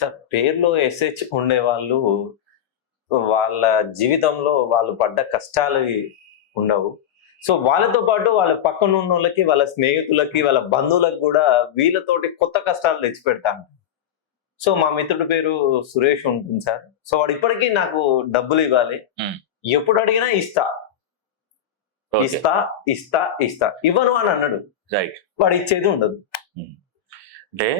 Sir పేరులో SH ఉండేవాళ్ళు వాళ్ళ జీవితంలో వాళ్ళు పడ్డ కష్టాలు ఉండవు. సో వాళ్ళతో పాటు వాళ్ళ పక్కన ఉన్నోళ్ళకి, వాళ్ళ స్నేహితులకి, వాళ్ళ బంధువులకు కూడా వీళ్ళతోటి కొత్త కష్టాలు తెచ్చిపెడతాను. సో మా మిత్రుడి పేరు సురేష్ ఉంటుంది సార్. సో వాడు ఇప్పటికీ నాకు డబ్బులు ఇవ్వాలి. ఎప్పుడు అడిగినా ఇస్తా ఓకే. ఇస్తా ఇస్తా ఇస్తా ఇవ్వను అని అన్నాడు. రైట్. వాడు ఇచ్చేది ఉండదు. అంటే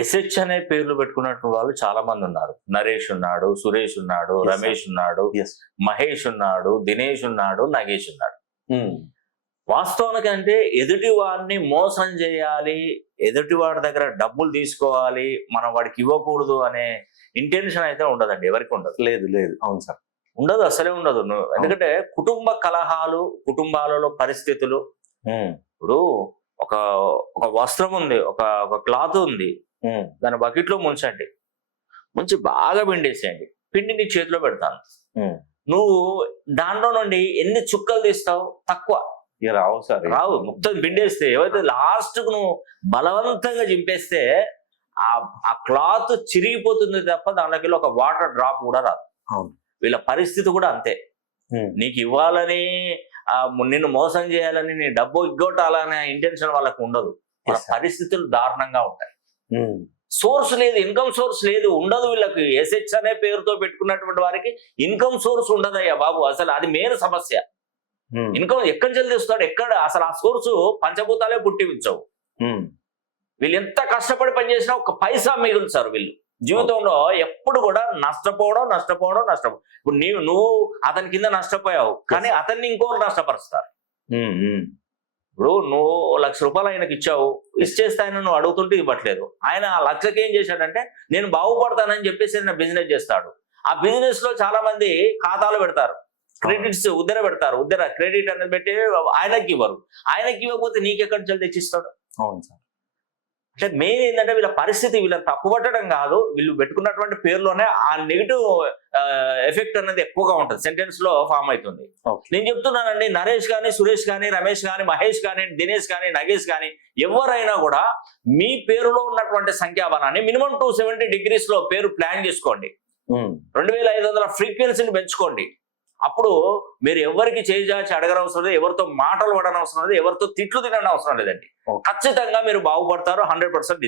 ఎస్హెచ్ అనే పేర్లు పెట్టుకున్నటువంటి వాళ్ళు చాలా మంది ఉన్నారు. నరేష్ ఉన్నాడు, సురేష్ ఉన్నాడు, Yes, sir. రమేష్ ఉన్నాడు, Yes. మహేష్ ఉన్నాడు, దినేష్ ఉన్నాడు, నగేష్ ఉన్నాడు. వాస్తవానికి అంటే ఎదుటి వాడిని మోసం చేయాలి, ఎదుటి వాడి దగ్గర డబ్బులు తీసుకోవాలి, మనం వాడికి ఇవ్వకూడదు అనే ఇంటెన్షన్ అయితే ఉండదండి, ఎవరికి ఉండదు. లేదు లేదు. అవును సార్. ఉండదు, అసలే ఉండదు. ఎందుకంటే కుటుంబ కలహాలు, కుటుంబాలలో పరిస్థితులు. ఇప్పుడు ఒక ఒక వస్త్రం ఉంది, ఒక క్లాత్ ఉంది, దాని బకెట్ లో ముంచండి, ముంచి బాగా పిండేసేయండి, పిండి నీ చేతిలో పెడతాను. నువ్వు దాంట్లో నుండి ఎన్ని చుక్కలు తీస్తావు? తక్కువ. ఇక రావు సార్. రావు. మొత్తం పిండేస్తే ఏవైతే లాస్ట్ కు నువ్వు బలవంతంగా చింపేస్తే ఆ క్లాత్ చిరిగిపోతుంది తప్ప దాంట్లోకి ఒక వాటర్ డ్రాప్ కూడా రాదు. అవును. వీళ్ళ పరిస్థితి కూడా అంతే. నీకు ఇవ్వాలని, నిన్ను మోసం చేయాలని, నీ డబ్బు ఇగ్గొట్టాలనే ఇంటెన్షన్ వాళ్ళకు ఉండదు. వాళ్ళ పరిస్థితులు దారుణంగా ఉంటాయి. సోర్స్ లేదు, ఇన్కమ్ సోర్స్ లేదు, ఉండదు వీళ్ళకి. ఎస్హెచ్ అనే పేరుతో పెట్టుకున్నటువంటి వారికి ఇన్కమ్ సోర్స్ ఉండదయ్యా బాబు. అసలు అది మెయిన్ సమస్య. ఇన్కమ్ ఎక్కడి నుంచి తెస్తాడు? ఎక్కడ అసలు ఆ సోర్సు పంచభూతాలే పుట్టించవు. వీళ్ళు ఎంత కష్టపడి పనిచేసినా ఒక పైసా మిగులుతారు వీళ్ళు. జీవితంలో ఎప్పుడు కూడా నష్టపోవడం. ఇప్పుడు నువ్వు అతని కింద నష్టపోయావు, కానీ అతన్ని ఇంకోరు నష్టపరుస్తారు. ఇప్పుడు నువ్వు ₹1,00,000 ఆయనకి ఇచ్చావు, ఇచ్చేస్తే ఆయన నువ్వు అడుగుతుంటే ఇవ్వట్లేదు. ఆయన ఆ లక్షకి ఏం చేశాడంటే నేను బాగుపడతానని చెప్పేసి ఆయన బిజినెస్ చేస్తాడు. ఆ బిజినెస్ లో చాలా మంది ఖాతాలు పెడతారు, క్రెడిట్స్ ఉద్దర పెడతారు. ఉద్దర క్రెడిట్ అనేది పెట్టి ఆయనకి ఇవ్వరు. ఆయనకి ఇవ్వకపోతే నీకెక్కడి నుంచి తెచ్చిస్తాడు? అవును సార్. అంటే మెయిన్ ఏంటంటే వీళ్ళ పరిస్థితి, వీళ్ళని తప్పుపట్టడం కాదు, వీళ్ళు పెట్టుకున్నటువంటి పేరులోనే ఆ నెగిటివ్ ఎఫెక్ట్ అనేది ఎక్కువగా ఉంటుంది, సెంటెన్స్ లో ఫామ్ అవుతుంది. నేను చెప్తున్నానండి, నరేష్ కానీ, సురేష్ కానీ, రమేష్ కానీ, మహేష్ కానీ, దినేష్ కానీ, నగేష్ కానీ, ఎవరైనా కూడా మీ పేరులో ఉన్నటువంటి సంఖ్యాబలాన్ని మినిమం 270 degrees లో పేరు ప్లాన్ చేసుకోండి. 2500 ఫ్రీక్వెన్సీని పెంచుకోండి. అప్పుడు మీరు ఎవరికి చేజాచి అడగనవసరం లేదు, ఎవరితో మాటలు పడనవసరం లేదు, ఎవరితో తిట్లు తినడం అవసరం లేదండి. ఖచ్చితంగా మీరు బాగుపడతారు. 100%